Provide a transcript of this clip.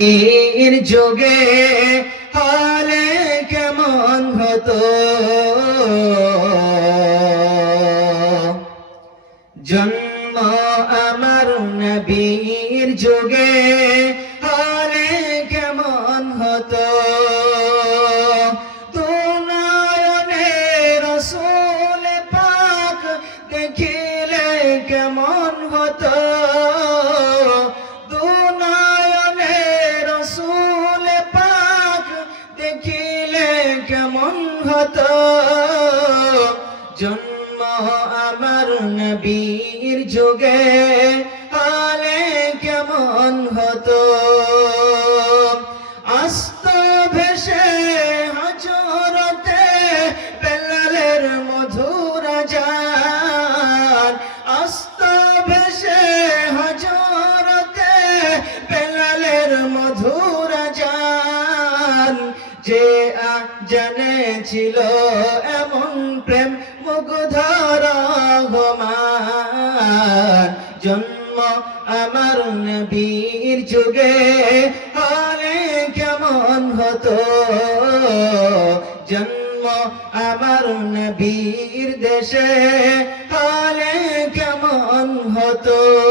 এর যোগে হলে কেমন হতো? জন্ম আমার নবীর যোগে হলে কেমন হতো? রসুল পাক কেমন হতো? কেমন হত? জন্ম আমার নবীর যুগে আলে কেমন হত? আস্ত ভেসে যে জেনেছিল এমন প্রেম মুগ্ধর রহমান জন্ম আমার নবীর যুগে হলে কেমন হতো? জন্ম আমার নবীর দেশে হলে কেমন হতো?